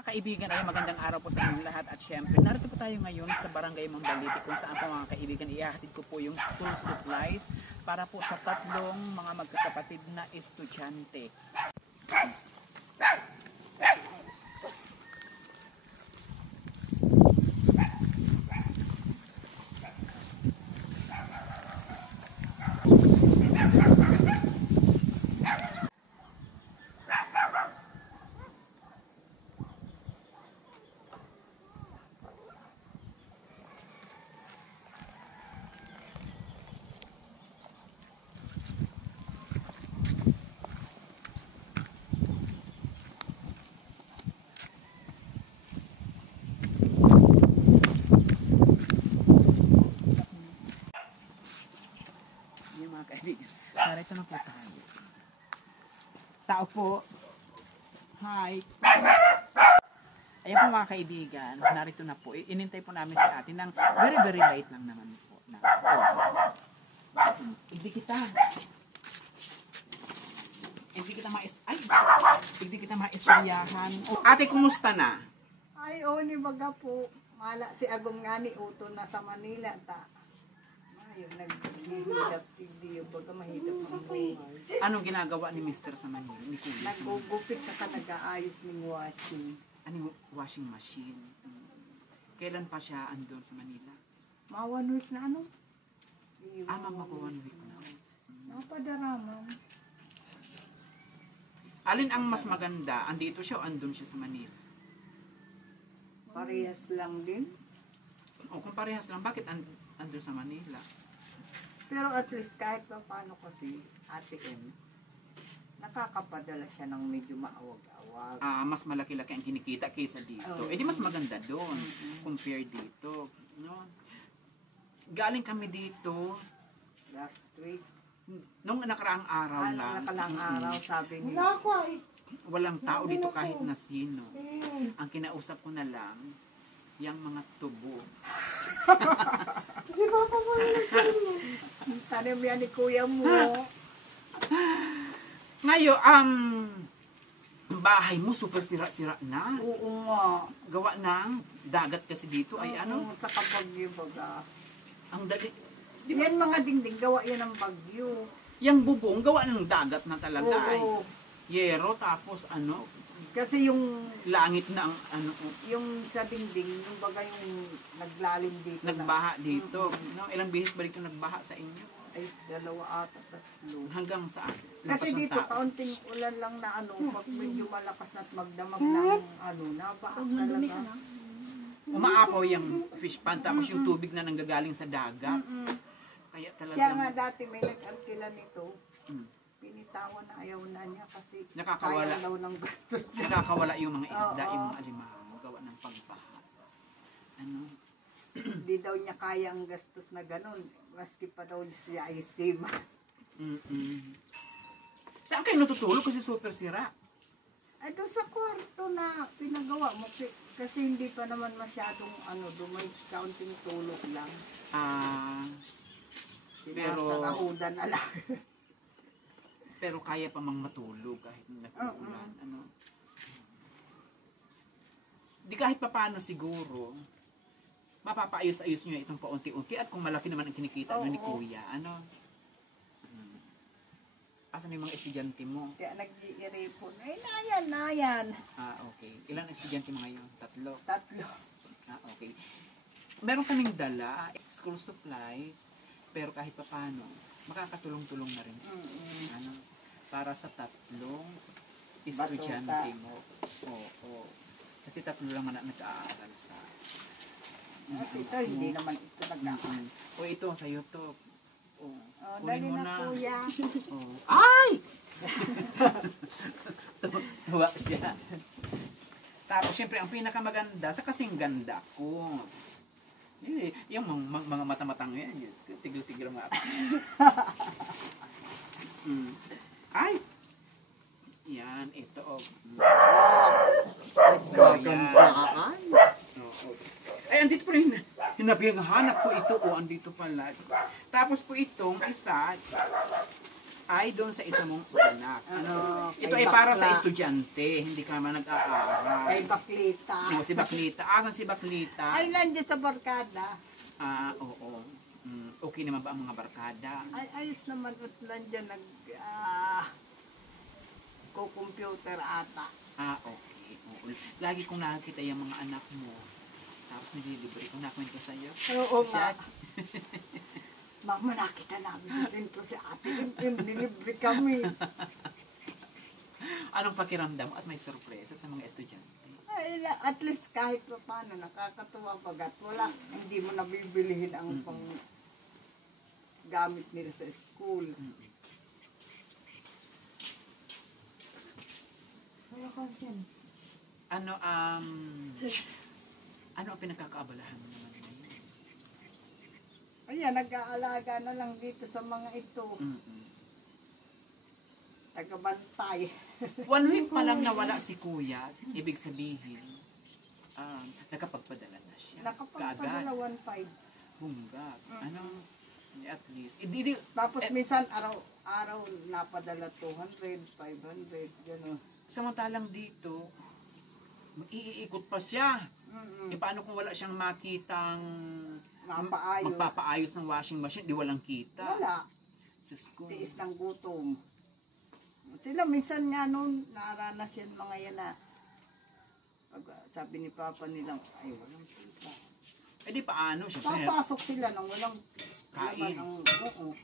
Mga kaibigan, ay magandang araw po sa inyong lahat at syempre narito po tayo ngayon sa Barangay Mambaliti kung saan po mga kaibigan ihahatid ko po yung school supplies para po sa tatlong mga magkakapatid na estudyante. Narito na po tayo. Tao po. Hi. Ayan po mga kaibigan. Narito na po. Inintay po namin si ate ng very light lang naman po. Hindi kita maistoryahan. Ate, kumusta na? Ay, ni baga po. Mala si Agong nga ni Uto na sa Manila ta. Ayun, naghihilap. Hindi yung baga mahilap ang buhay. Anong ginagawa ni Mr. sa Manila? Naggugupit sa nag-aayos ng washing. Anong washing machine? Kailan pa siya andun sa Manila? Mga 1 week na ano? Mag 1 week na. Napadarama. Alin ang mas maganda? Andito siya o andun siya sa Manila? Parehas lang din. O kung parehas lang, bakit andun sa Manila? Pero at least kahit pa paano kasi, Ate M, nakakapadala siya ng medyo maawag-awag. Mas malaki-laki ang kinikita kaysa dito. Di mas maganda doon compare dito. No? Galing kami dito last week. Nung nakaraang araw lang. Nakaraang araw, sabi niya. Walang tao dito kahit na sino. Ang kinausap ko na lang, yung mga tubo. Sige, baka mo tanim yan ni kuya mo. Ngayon, bahay mo super sira-sira na. Oo nga. Gawa ng dagat kasi dito ay ano? Sa Bagyo baga. Ang dali. Yan mga dingding, gawa yan ng Bagyo. Yung bubong, gawa ng dagat na talaga ay. Oo. Yero, tapos ano? Kasi yung langit na ang ano. yung sa dingding, yung baga yung naglalim dito. Nagbaha dito. No? Ilang beses ba dito nagbaha sa inyo? Ay, 2 ata, 3. Hanggang saan? Kasi dito, kaunting ulan lang na ano, pag medyo malakas na at magdamag ng ano, nabaha talaga. Umaapaw yung fish pond, tapos yung tubig na nanggagaling sa dagat. Kaya talaga. Kaya nga dati may nag-arkila nito, pinitawan na ayaw na niya kasi nakakawala daw ng gastos niya. Nakakawala yung mga isda, yung mga alimango, gawa ng pagbaha. Ano? Hindi daw niya kaya ang gastos na ganun, maski pa daw siya ay sima. Saan kayo natutulog kasi super sira? Ay, doon sa kwarto na pinagawa mo. Kasi hindi pa naman masyadong ano, dumay kaunting tulog lang. Pero sinasarahudan na lang. pero kaya pa mang matulog kahit nag-uulan. Ano? Di kahit pa paano siguro, mapapaayos-ayos nyo itong paunti-unti at kung malaki naman ang kinikita ni Kuya, ano? Asan yung mga estudyante mo? Kaya nag-iiripon. Ay, nayan. Okay. Ilan estudyante mo ngayon? 3? 3. Okay. Meron kaming dala, school supplies, pero kahit pa paano, makakatulong-tulong na rin. Ano? Para sa 3 estudyante mo. Oo. Kasi 3 lang man nag-aaral sa... Ito, hindi naman ito nag-aaral. O ito, sa'yo to. Dali na kuya. Ay! Tuwa siya. Tapos, syempre, ang pinakamaganda, sa kasing ganda ko. Yung mga mata-matang yan, yes, tigil-tigil mga ako. Ay! Yan, ito. Gagandaan. Ay, andito po rin. Hanap ko ito. Andito pala. Tapos po itong isa, Ay, doon sa isa mong anak. Ano, ito kay ay para sa Bakla. estudyante, hindi ka man nag-aaral. Kay Baklita. O, si Baklita. Asan si Baklita? Ay, nandiyan sa barkada. Oo. Okay naman ba ang mga barkada? Ay, ayos naman at nandiyan ko-computer ata. Okay. Oo. Lagi kong nakikita yung mga anak mo. Tapos nililibre ko nakwento sa'yo. Oo Siya, nga. Mama, nakita namin sa sentro si ate. Nilibre kami. anong pakiramdam mo at may sorpresa sa mga estudyante? Ay, at least kahit pa paano, nakakatuwa pagat. Wala, hindi mo nabibilihin ang pang gamit nila sa school. Ano, ano ang pinagkakaabalahan mo naman ngayon? Ayan, nag-aalaga na lang dito sa mga ito. Tagabantay. 1 week pa lang nawala si kuya, ibig sabihin, nakapagpadala na siya. Nakapagpadala 1.5. Bungga. Ano, at least. Tapos minsan araw-araw napadala 200, 500, gano'n. Samantalang dito, iikot pa siya. Paano kung wala siyang makitang magpapaayos ng washing machine, di walang kita? Wala. Diyos ko. Tiis ng gutom. Sila minsan nga noon, naranas yan mga yan na pag sabi ni Papa nilang, ay walang kita. Eh di paano siya? Papasok sila nang walang Kain. Oo.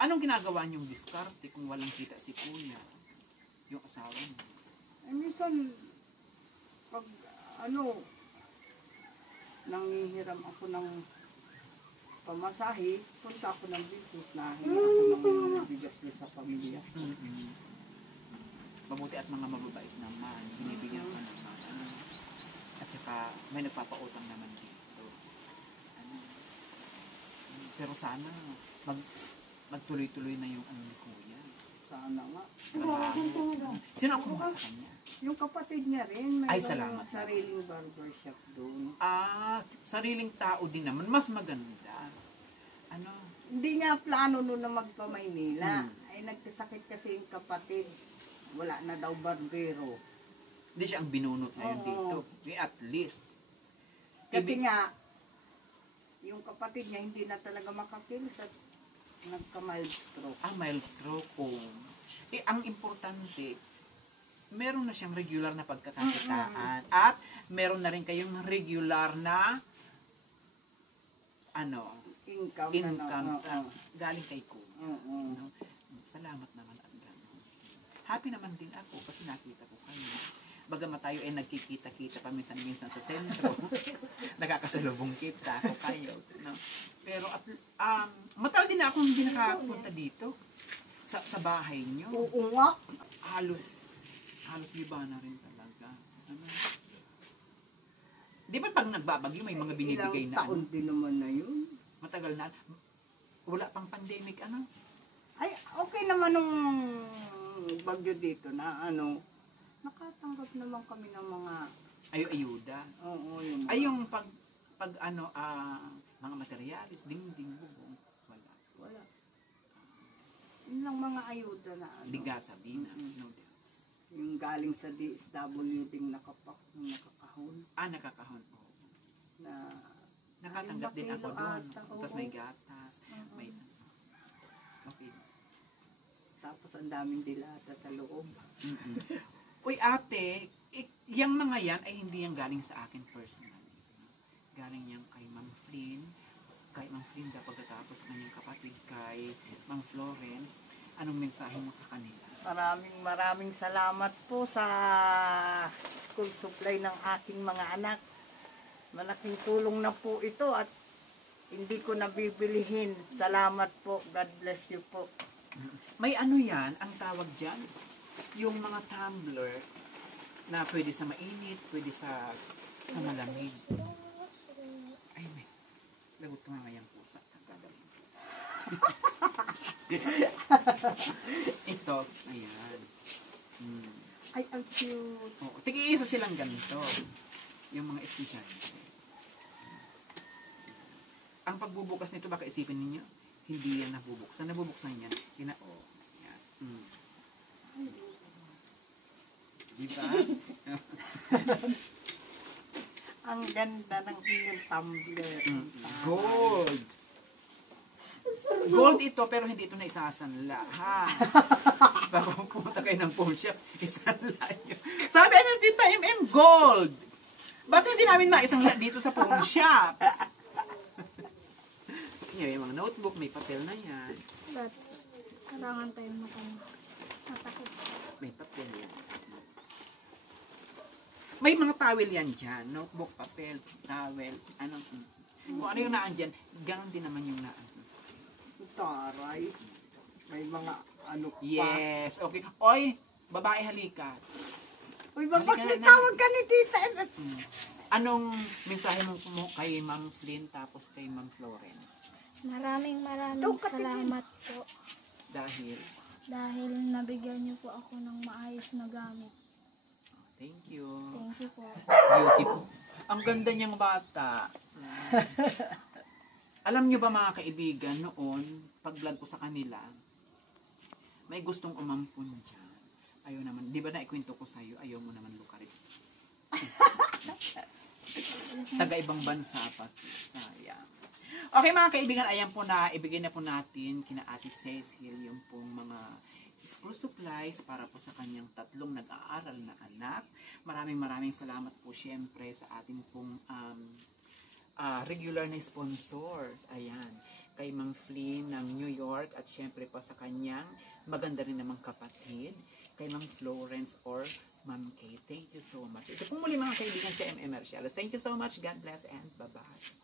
Anong ginagawa niyong diskarte kung walang kita si kuya? Yung asawa niya? Eh minsan, pag nangihiram ako ng pamasahe, punta ako ng business na hinap ako ng bigas sa pamilya. Mabuti at mga mababait naman, binibigyan ka naman. At saka may nagpapautang naman dito. Pero sana magtuloy-tuloy na yung ni kuya. Sana nga. Sino ang kumuha sa kanya? Yung kapatid niya rin, may Ay, salamat. sariling barbershop doon. Sariling tao din naman, mas maganda. Hindi niya plano noon na magpa-Maynila. Ay nagkasakit kasi yung kapatid. Wala na daw barbero. Hindi siya ang binunot ngayon dito. At least. Kasi nga, yung kapatid niya hindi na talaga makakilos at nagka-mild stroke. Mild stroke. Ang importante, meron na siyang regular na pagkakakitaan. At meron na rin kayong regular na income galing kay kuya. Salamat naman at gano'n. Happy naman din ako kasi nakita ko kayo. Bagamat tayo ay nagkikita-kita paminsan-minsan sa sentro. Nakakasalubong kita ako kayo. No? Pero matagal din na akong hindi nakapunta dito sa bahay niyo. Oo nga. Halos iba na rin talaga. Di ba pag nagbabagyo may mga binibigay Ilang na taon din naman na yun. Matagal na. Wala pang pandemic Ay, okay naman nung bagyo dito na nakatanggap naman kami ng mga ayuda. Oo, yung mga materialis, dingding, bubong. Wala. Yun lang mga ayuda na Bigas, sabinas, noodles. Yung galing sa DSW ding nakakahon. Nakakahon. Na nakatanggap din ako doon. Tapos may gatas. May okay. Tapos ang daming dilata sa loob. Uy ate, yung mga yan ay hindi yung galing sa akin personally. Galing yung kay Ma'am Flynn. Kay Ma'am Flynn pagkatapos kanyang kapatid kay Ma'am Florence. Anong mensahe mo sa kanila? Maraming salamat po sa school supply ng aking mga anak. Malaking tulong na po ito at hindi ko nabibilihin. Salamat po. God bless you po. May yan, ang tawag dyan, yung mga tumbler na pwede sa mainit, pwede sa malamig. Ay, may lagot ko mamayang pusa. Ito, ayan. Ay, ang cute. Tig-iisa silang ganito. Yung mga estudyante. Ang pagbubukas nito, baka isipin ninyo, hindi yan nabubuksan. Nabubuksan yan. Yan. Mm. Diba? Ang ganda ng inyong tumbler. Gold! Gold ito, pero hindi ito na isasanla, ha? Baka pumunta kayo ng pawn shop, isanla nyo. Sabi niyo, Tita MM, gold! Ba't hindi namin maisanla dito sa pawn shop? Yung mga notebook, may papel na yan. But, kailangan tayong matakot. May papel yan. May mga towel yan dyan. Notebook, papel, towel, anong... Kung ano yung naan dyan, ganoon din naman yung naan. Taray. May mga ano pa. Yes, okay. Oy, babae halika. Uy, Halika na. tawag ka ni Tita MF. Anong mensahe mo kay Ma'am Flynn tapos kay Ma'am Florence? Maraming salamat po. Dahil nabigyan niyo po ako ng maayos na gamit. Thank you. Thank you po. Beautiful. Ang ganda niyang bata. Alam niyo ba mga kaibigan, noon, pag-vlog ko sa kanila, may gustong umampun dyan. Ayaw naman, di ba naikwento ko sa'yo, ayaw mo naman lukarin. Taga-ibang bansa pati. Sayang. Okay mga kaibigan, ayan po na, ibigay na po natin kina Ate Cecil yung pong mga school supplies para po sa kanyang 3 nag-aaral na anak. Maraming salamat po syempre sa ating pong regular na sponsor. Ayan. Kay Ma'am Flynn ng New York at syempre po sa kanyang maganda rin namang kapatid. Kay Ma'am Florence or Ma'am Kay. Thank you so much. Ito po muli mga kaibigan si MM Marcial. Thank you so much. God bless and bye-bye.